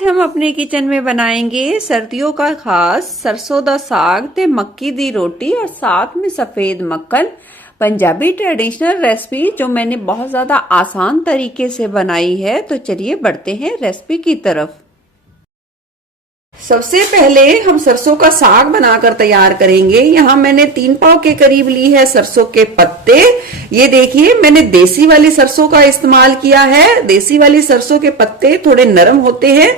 आज हम अपने किचन में बनाएंगे सर्दियों का खास सरसों दा साग ते मक्की दी रोटी और साथ में सफेद मक्खन। पंजाबी ट्रेडिशनल रेसिपी जो मैंने बहुत ज्यादा आसान तरीके से बनाई है। तो चलिए बढ़ते हैं रेसिपी की तरफ। सबसे पहले हम सरसों का साग बनाकर तैयार करेंगे। यहाँ मैंने 3 पाव के करीब ली है सरसों के पत्ते। ये देखिए मैंने देसी वाली सरसों का इस्तेमाल किया है। देसी वाली सरसों के पत्ते थोड़े नरम होते हैं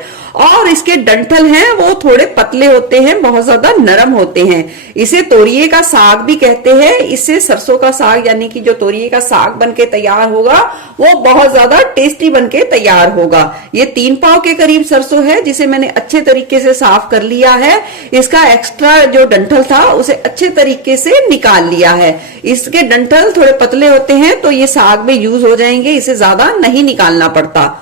और इसके डंठल हैं वो थोड़े पतले होते हैं, बहुत ज्यादा नरम होते हैं। इसे तोरिए का साग भी कहते हैं। इससे सरसों का साग यानी कि जो तोरिए का साग बनके तैयार होगा वो बहुत ज्यादा टेस्टी बनके तैयार होगा। ये 3 पाव के करीब सरसों है जिसे मैंने अच्छे तरीके से साफ कर लिया है। इसका एक्स्ट्रा जो डंठल था उसे अच्छे तरीके से निकाल लिया है। इसके डंठल थोड़े पतले होते हैं तो ये साग में यूज हो जाएंगे, इसे ज्यादा नहीं निकालना पड़ता।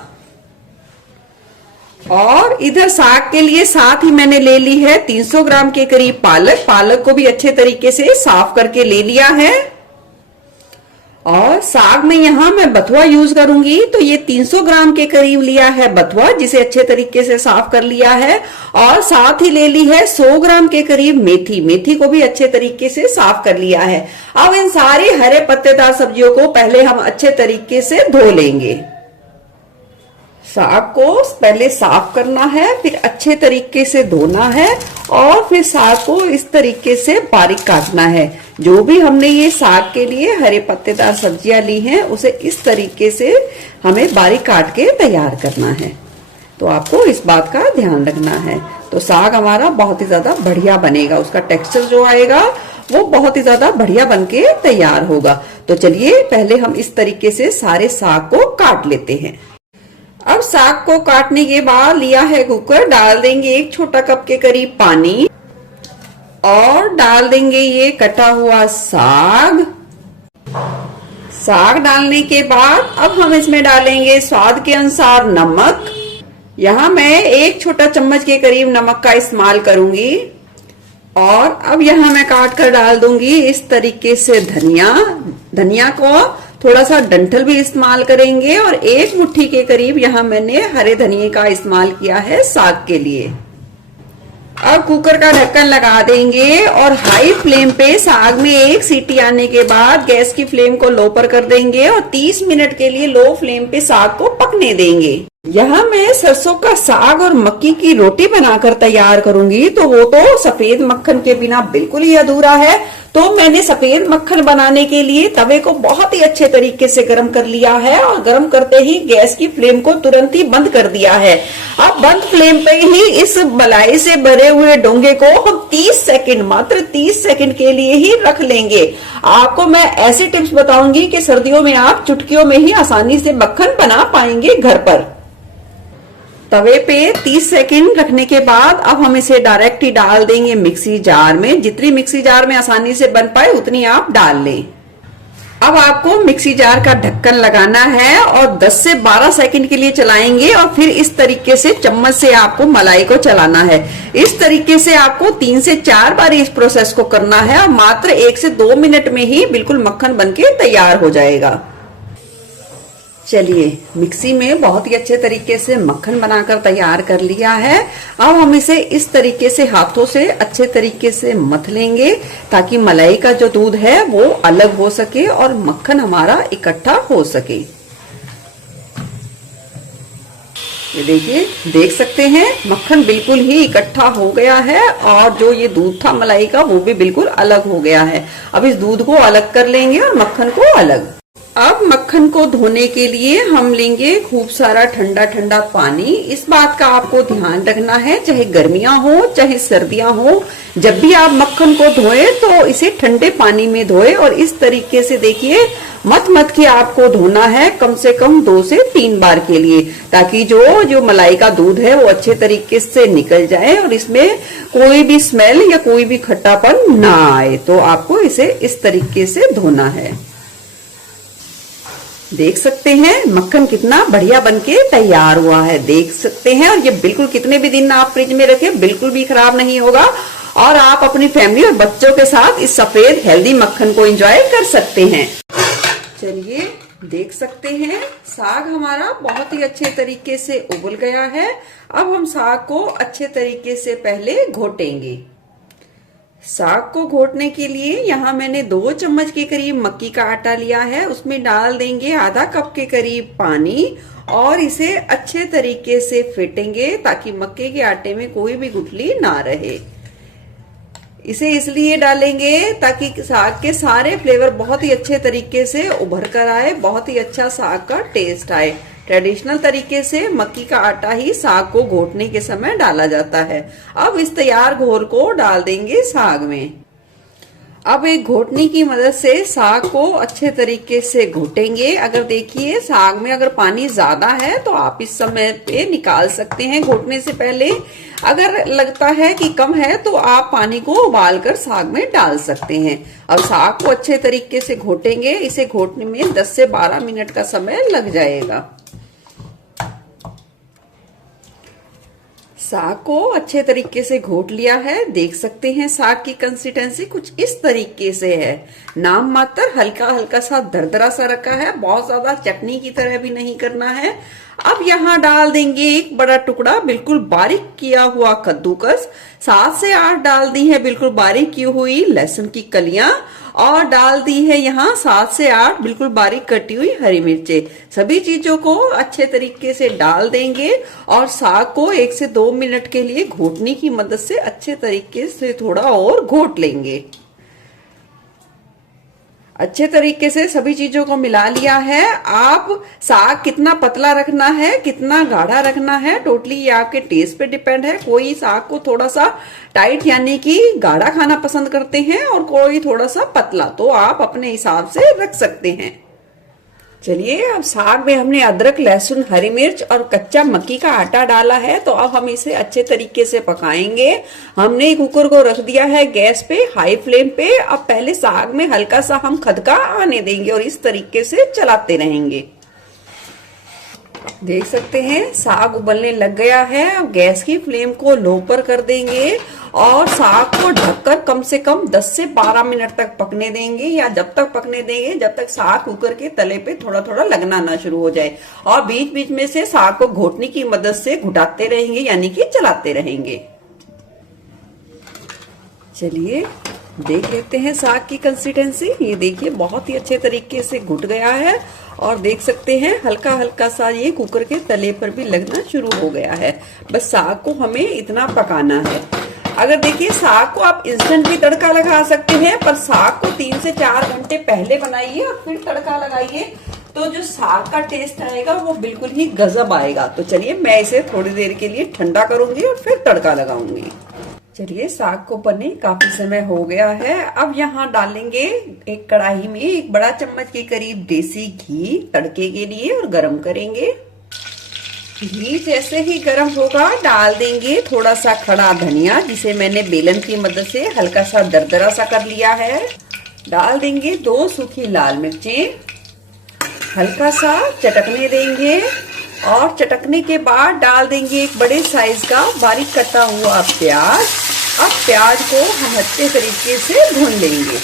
और इधर साग के लिए साथ ही मैंने ले ली है 300 ग्राम के करीब पालक। पालक को भी अच्छे तरीके से साफ करके ले लिया है। और साग में यहाँ मैं बथुआ यूज करूंगी तो ये 300 ग्राम के करीब लिया है बथुआ, जिसे अच्छे तरीके से साफ कर लिया है। और साथ ही ले ली है 100 ग्राम के करीब मेथी। मेथी को भी अच्छे तरीके से साफ कर लिया है। अब इन सारी हरे पत्तेदार सब्जियों को पहले हम अच्छे तरीके से धो लेंगे। साग को पहले साफ करना है, फिर अच्छे तरीके से धोना है और फिर साग को इस तरीके से बारीक काटना है। जो भी हमने ये साग के लिए हरे पत्तेदार सब्जियां ली हैं उसे इस तरीके से हमें बारीक काट के तैयार करना है। तो आपको इस बात का ध्यान रखना है। तो साग हमारा बहुत ही ज्यादा बढ़िया बनेगा, उसका टेक्सचर जो आएगा वो बहुत ही ज्यादा बढ़िया बनके तैयार होगा। तो चलिए पहले हम इस तरीके से सारे साग को काट लेते हैं। अब साग को काटने के बाद लिया है कुकर, डाल देंगे 1 छोटा कप के करीब पानी और डाल देंगे ये कटा हुआ साग। साग डालने के बाद अब हम इसमें डालेंगे स्वाद के अनुसार नमक। यहाँ मैं 1 छोटा चम्मच के करीब नमक का इस्तेमाल करूंगी। और अब यहाँ मैं काट कर डाल दूंगी इस तरीके से धनिया। धनिया को थोड़ा सा डंठल भी इस्तेमाल करेंगे और 1 मुट्ठी के करीब यहाँ मैंने हरे धनिये का इस्तेमाल किया है साग के लिए। अब कुकर का ढक्कन लगा देंगे और हाई फ्लेम पे साग में 1 सीटी आने के बाद गैस की फ्लेम को लो पर कर देंगे और 30 मिनट के लिए लो फ्लेम पे साग को पकने देंगे। यहाँ मैं सरसों का साग और मक्की की रोटी बनाकर तैयार करूंगी तो वो तो सफेद मक्खन के बिना बिल्कुल ही अधूरा है। तो मैंने सफेद मक्खन बनाने के लिए तवे को बहुत ही अच्छे तरीके से गर्म कर लिया है और गर्म करते ही गैस की फ्लेम को तुरंत ही बंद कर दिया है। अब बंद फ्लेम पे ही इस मलाई से भरे हुए डोंगे को हम 30 सेकंड, मात्र 30 सेकंड के लिए ही रख लेंगे। आपको मैं ऐसे टिप्स बताऊंगी कि सर्दियों में आप चुटकियों में ही आसानी से मक्खन बना पाएंगे घर पर। तवे पे 30 सेकंड रखने के बाद अब हम इसे डायरेक्ट ही डाल देंगे मिक्सी जार में। जितनी मिक्सी जार में आसानी से बन पाए उतनी आप डाल लें। अब आपको मिक्सी जार का ढक्कन लगाना है और 10 से 12 सेकंड के लिए चलाएंगे और फिर इस तरीके से चम्मच से आपको मलाई को चलाना है। इस तरीके से आपको 3 से 4 बार इस प्रोसेस को करना है और मात्र 1 से 2 मिनट में ही बिल्कुल मक्खन बनके तैयार हो जाएगा। चलिए मिक्सी में बहुत ही अच्छे तरीके से मक्खन बनाकर तैयार कर लिया है। अब हम इसे इस तरीके से हाथों से अच्छे तरीके से मथ लेंगे ताकि मलाई का जो दूध है वो अलग हो सके और मक्खन हमारा इकट्ठा हो सके। ये देखिए, देख सकते हैं मक्खन बिल्कुल ही इकट्ठा हो गया है और जो ये दूध था मलाई का वो भी बिल्कुल अलग हो गया है। अब इस दूध को अलग कर लेंगे और मक्खन को अलग। अब मक्खन को धोने के लिए हम लेंगे खूब सारा ठंडा ठंडा पानी। इस बात का आपको ध्यान रखना है, चाहे गर्मियां हो चाहे सर्दियां हो, जब भी आप मक्खन को धोएं तो इसे ठंडे पानी में धोएं। और इस तरीके से देखिए मत मत के आपको धोना है कम से कम 2 से 3 बार के लिए, ताकि जो मलाई का दूध है वो अच्छे तरीके से निकल जाए और इसमें कोई भी स्मेल या कोई भी खट्टापन ना आए। तो आपको इसे इस तरीके से धोना है। देख सकते हैं मक्खन कितना बढ़िया बनके तैयार हुआ है, देख सकते हैं। और ये बिल्कुल कितने भी दिन आप फ्रिज में रखें बिल्कुल भी खराब नहीं होगा और आप अपनी फैमिली और बच्चों के साथ इस सफेद हेल्दी मक्खन को एंजॉय कर सकते हैं। चलिए देख सकते हैं साग हमारा बहुत ही अच्छे तरीके से उबल गया है। अब हम साग को अच्छे तरीके से पहले घोटेंगे। साग को घोटने के लिए यहाँ मैंने 2 चम्मच के करीब मक्की का आटा लिया है। उसमें डाल देंगे आधा कप के करीब पानी और इसे अच्छे तरीके से फेंटेंगे ताकि मक्के के आटे में कोई भी गुठली ना रहे। इसे इसलिए डालेंगे ताकि साग के सारे फ्लेवर बहुत ही अच्छे तरीके से उभर कर आए, बहुत ही अच्छा साग का टेस्ट आए। ट्रेडिशनल तरीके से मक्की का आटा ही साग को घोटने के समय डाला जाता है। अब इस तैयार घोल को डाल देंगे साग में। अब एक घोटनी की मदद से साग को अच्छे तरीके से घोटेंगे। अगर देखिए साग में अगर पानी ज्यादा है तो आप इस समय पे निकाल सकते हैं घोटने से पहले। अगर लगता है कि कम है तो आप पानी को उबालकर साग में डाल सकते हैं। अब साग को अच्छे तरीके से घोटेंगे। इसे घोटने में 10 से 12 मिनट का समय लग जाएगा। साग को अच्छे तरीके से घोट लिया है। देख सकते हैं साग की कंसिस्टेंसी कुछ इस तरीके से है। नाम मात्र हल्का हल्का सा दरदरा सा रखा है, बहुत ज्यादा चटनी की तरह भी नहीं करना है। अब यहाँ डाल देंगे एक बड़ा टुकड़ा बिल्कुल बारीक किया हुआ कद्दूकस। 7 से 8 डाल दी है बिल्कुल बारीक की हुई लहसुन की कलियां और डाल दी है यहाँ 7 से 8 बिल्कुल बारीक कटी हुई हरी मिर्चें। सभी चीजों को अच्छे तरीके से डाल देंगे और साग को 1 से 2 मिनट के लिए घोटनी की मदद से अच्छे तरीके से थोड़ा और घोट लेंगे। अच्छे तरीके से सभी चीजों को मिला लिया है। आप साग कितना पतला रखना है कितना गाढ़ा रखना है टोटली ये आपके टेस्ट पे डिपेंड है। कोई साग को थोड़ा सा टाइट यानी कि गाढ़ा खाना पसंद करते हैं और कोई थोड़ा सा पतला, तो आप अपने हिसाब से रख सकते हैं। चलिए अब साग में हमने अदरक लहसुन हरी मिर्च और कच्चा मक्की का आटा डाला है तो अब हम इसे अच्छे तरीके से पकाएंगे। हमने कुकर को रख दिया है गैस पे हाई फ्लेम पे। अब पहले साग में हल्का सा हम खदका आने देंगे और इस तरीके से चलाते रहेंगे। देख सकते हैं साग उबलने लग गया है। अब गैस की फ्लेम को लो पर कर देंगे और साग को ढककर कम से कम 10 से 12 मिनट तक पकने देंगे, या जब तक पकने देंगे जब तक साग कुकर के तले पे थोड़ा थोड़ा लगना ना शुरू हो जाए। और बीच बीच में से साग को घोटनी की मदद से घुटाते रहेंगे यानी कि चलाते रहेंगे। चलिए देख लेते हैं साग की कंसिस्टेंसी। ये देखिए बहुत ही अच्छे तरीके से घुट गया है और देख सकते हैं हल्का हल्का सा ये कुकर के तले पर भी लगना शुरू हो गया है। बस साग को हमें इतना पकाना है। अगर देखिए साग को आप इंस्टेंट भी तड़का लगा सकते हैं, पर साग को 3 से 4 घंटे पहले बनाइए और फिर तड़का लगाइए तो जो साग का टेस्ट आएगा वो बिल्कुल ही गजब आएगा। तो चलिए मैं इसे थोड़ी देर के लिए ठंडा करूंगी और फिर तड़का लगाऊंगी। चलिए साग को बने काफी समय हो गया है। अब यहाँ डालेंगे एक कढ़ाई में 1 बड़ा चम्मच के करीब देसी घी तड़के के लिए और गरम करेंगे। घी जैसे ही गरम होगा डाल देंगे थोड़ा सा खड़ा धनिया जिसे मैंने बेलन की मदद से हल्का सा दरदरा सा कर लिया है। डाल देंगे 2 सूखी लाल मिर्चें, हल्का सा चटकने देंगे और चटकने के बाद डाल देंगे एक बड़े साइज का बारीक कटा हुआ प्याज। अब प्याज को हम अच्छे तरीके से भून लेंगे।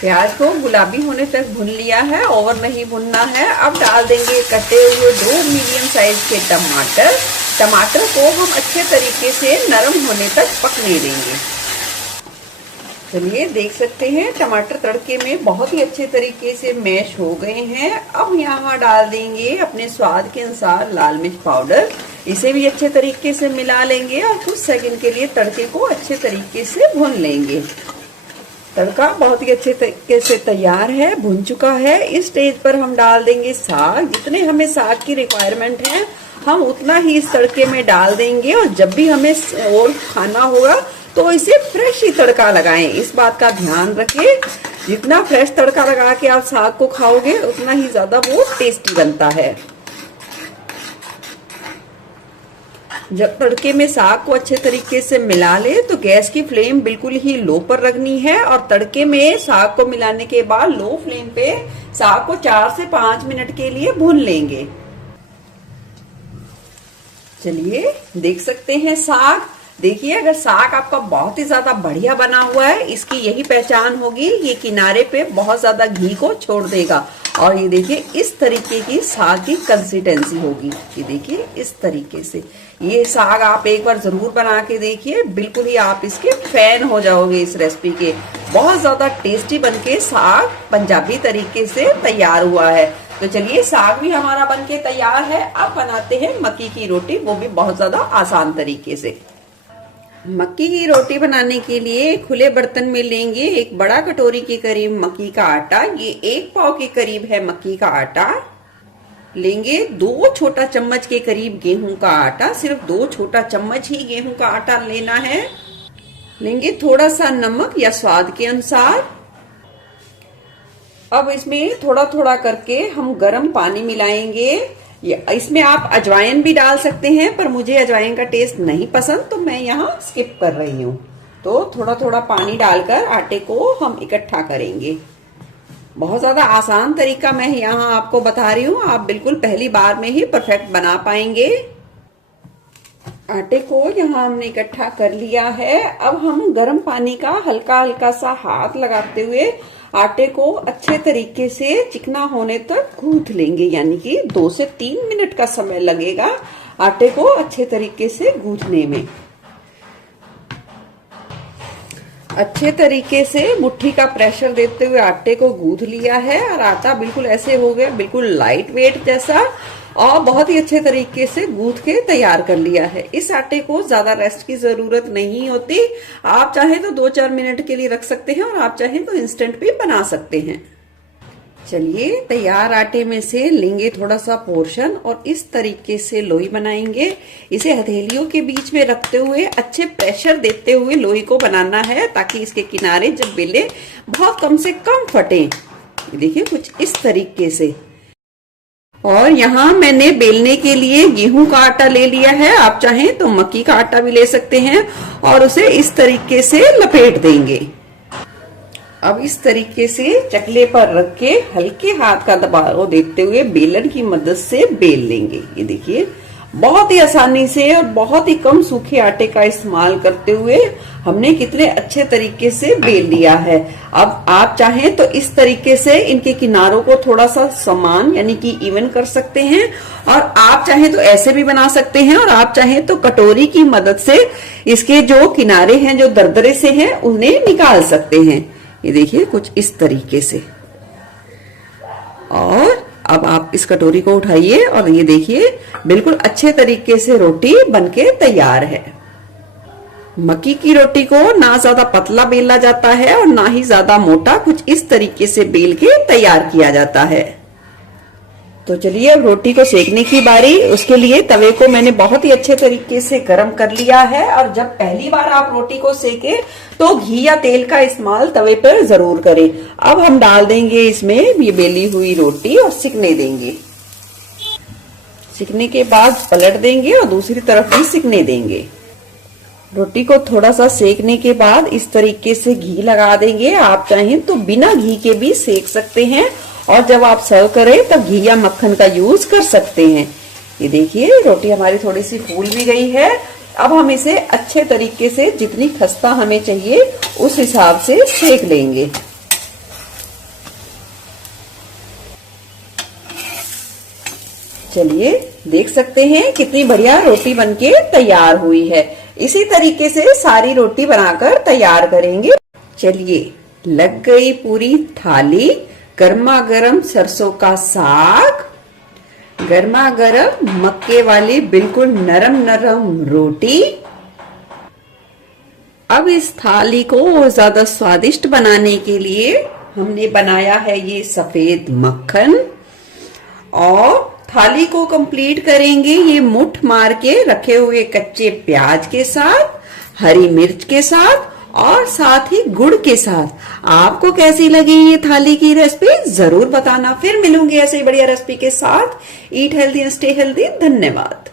प्याज को गुलाबी होने तक भून लिया है, ओवर नहीं भुनना है। अब डाल देंगे कटे हुए 2 मीडियम साइज के टमाटर। टमाटर को हम अच्छे तरीके से नरम होने तक पकने देंगे। चलिए देख सकते हैं टमाटर तड़के में बहुत ही अच्छे तरीके से मैश हो गए हैं। अब यहाँ डाल देंगे अपने स्वाद के अनुसार लाल मिर्च पाउडर। इसे भी अच्छे तरीके से मिला लेंगे और कुछ सेकंड के लिए तड़के को अच्छे तरीके से भून लेंगे। तड़का बहुत ही अच्छे तरीके से तैयार है, भुन चुका है। इस स्टेज पर हम डाल देंगे साग। जितने हमें साग की रिक्वायरमेंट है हम उतना ही इस तड़के में डाल देंगे और जब भी हमें और खाना होगा तो इसे फ्रेश ही तड़का लगाएं। इस बात का ध्यान रखें, जितना फ्रेश तड़का लगा के आप साग को खाओगे उतना ही ज्यादा वो टेस्टी बनता है। जब तड़के में साग को अच्छे तरीके से मिला ले तो गैस की फ्लेम बिल्कुल ही लो पर रखनी है और तड़के में साग को मिलाने के बाद लो फ्लेम पे साग को 4 से 5 मिनट के लिए भून लेंगे। चलिए देख सकते हैं साग देखिए, अगर साग आपका बहुत ही ज्यादा बढ़िया बना हुआ है, इसकी यही पहचान होगी, ये किनारे पे बहुत ज्यादा घी को छोड़ देगा। और ये देखिए, इस तरीके की साग की कंसिस्टेंसी होगी। ये देखिए, इस तरीके से ये साग आप एक बार जरूर बना के देखिए, बिल्कुल ही आप इसके फैन हो जाओगे इस रेसिपी के। बहुत ज्यादा टेस्टी बनके साग पंजाबी तरीके से तैयार हुआ है। तो चलिए, साग भी हमारा बनके तैयार है। अब बनाते हैं मक्की की रोटी, वो भी बहुत ज्यादा आसान तरीके से। मक्की की रोटी बनाने के लिए खुले बर्तन में लेंगे एक बड़ा कटोरी के करीब मक्की का आटा। ये 1 पाव के करीब है मक्की का आटा। लेंगे 2 छोटा चम्मच के करीब गेहूं का आटा, सिर्फ 2 छोटा चम्मच ही गेहूं का आटा लेना है। लेंगे थोड़ा सा नमक या स्वाद के अनुसार। अब इसमें थोड़ा थोड़ा करके हम गर्म पानी मिलाएंगे। इसमें आप अजवाइन भी डाल सकते हैं, पर मुझे अजवाइन का टेस्ट नहीं पसंद, तो मैं यहाँ स्किप कर रही हूँ। तो थोड़ा थोड़ा पानी डालकर आटे को हम इकट्ठा करेंगे। बहुत ज्यादा आसान तरीका मैं यहाँ आपको बता रही हूँ, आप बिल्कुल पहली बार में ही परफेक्ट बना पाएंगे। आटे को यहाँ हमने इकट्ठा कर लिया है। अब हम गर्म पानी का हल्का हल्का सा हाथ लगाते हुए आटे को अच्छे तरीके से चिकना होने तक गूंथ लेंगे, यानी कि 2 से 3 मिनट का समय लगेगा आटे को अच्छे तरीके से गूंथने में। अच्छे तरीके से मुट्ठी का प्रेशर देते हुए आटे को गूंथ लिया है और आटा बिल्कुल ऐसे हो गया, बिल्कुल लाइट वेट जैसा, और बहुत ही अच्छे तरीके से गूंथ के तैयार कर लिया है। इस आटे को ज्यादा रेस्ट की जरूरत नहीं होती। आप चाहे तो 2-4 मिनट के लिए रख सकते हैं और आप चाहे तो इंस्टेंट भी बना सकते हैं। चलिए, तैयार आटे में से लेंगे थोड़ा सा पोर्शन और इस तरीके से लोई बनाएंगे। इसे हथेलियों के बीच में रखते हुए अच्छे प्रेशर देते हुए लोई को बनाना है, ताकि इसके किनारे जब बेले बहुत कम से कम फटे। देखिए, कुछ इस तरीके से। और यहाँ मैंने बेलने के लिए गेहूं का आटा ले लिया है, आप चाहें तो मक्की का आटा भी ले सकते हैं, और उसे इस तरीके से लपेट देंगे। अब इस तरीके से चकले पर रख के हल्के हाथ का दबाव देते हुए बेलन की मदद से बेल लेंगे। ये देखिए, बहुत ही आसानी से और बहुत ही कम सूखे आटे का इस्तेमाल करते हुए हमने कितने अच्छे तरीके से बेल लिया है। अब आप चाहें तो इस तरीके से इनके किनारों को थोड़ा सा समान यानी कि इवन कर सकते हैं, और आप चाहें तो ऐसे भी बना सकते हैं, और आप चाहें तो कटोरी की मदद से इसके जो किनारे हैं, जो दरदरे से हैं, उन्हें निकाल सकते हैं। ये देखिए, कुछ इस तरीके से। और अब आप इस कटोरी को उठाइए और ये देखिए, बिल्कुल अच्छे तरीके से रोटी बनके तैयार है। मक्की की रोटी को ना ज्यादा पतला बेला जाता है और ना ही ज्यादा मोटा, कुछ इस तरीके से बेल के तैयार किया जाता है। तो चलिए, अब रोटी को सेकने की बारी। उसके लिए तवे को मैंने बहुत ही अच्छे तरीके से गर्म कर लिया है, और जब पहली बार आप रोटी को सेके तो घी या तेल का इस्तेमाल तवे पर जरूर करें। अब हम डाल देंगे इसमें ये बेली हुई रोटी और सिकने देंगे। सिकने के बाद पलट देंगे और दूसरी तरफ भी सिकने देंगे। रोटी को थोड़ा सा सेकने के बाद इस तरीके से घी लगा देंगे। आप चाहें तो बिना घी के भी सेक सकते हैं, और जब आप सर्व करें तब घी या मक्खन का यूज कर सकते हैं। ये देखिए, रोटी हमारी थोड़ी सी फूल भी गई है। अब हम इसे अच्छे तरीके से जितनी खस्ता हमें चाहिए उस हिसाब से सेक लेंगे। चलिए, देख सकते हैं कितनी बढ़िया रोटी बनके तैयार हुई है। इसी तरीके से सारी रोटी बनाकर तैयार करेंगे। चलिए, लग गई पूरी थाली। गर्मा गर्म सरसों का साग, गर्मा गर्म मक्के वाली बिल्कुल नरम नरम रोटी। अब इस थाली को और ज्यादा स्वादिष्ट बनाने के लिए हमने बनाया है ये सफेद मक्खन, और थाली को कंप्लीट करेंगे ये मुठ मार के रखे हुए कच्चे प्याज के साथ, हरी मिर्च के साथ, और साथ ही गुड़ के साथ। आपको कैसी लगी ये थाली की रेसिपी जरूर बताना। फिर मिलूंगी ऐसे ही बढ़िया रेसिपी के साथ। Eat healthy and stay healthy. धन्यवाद।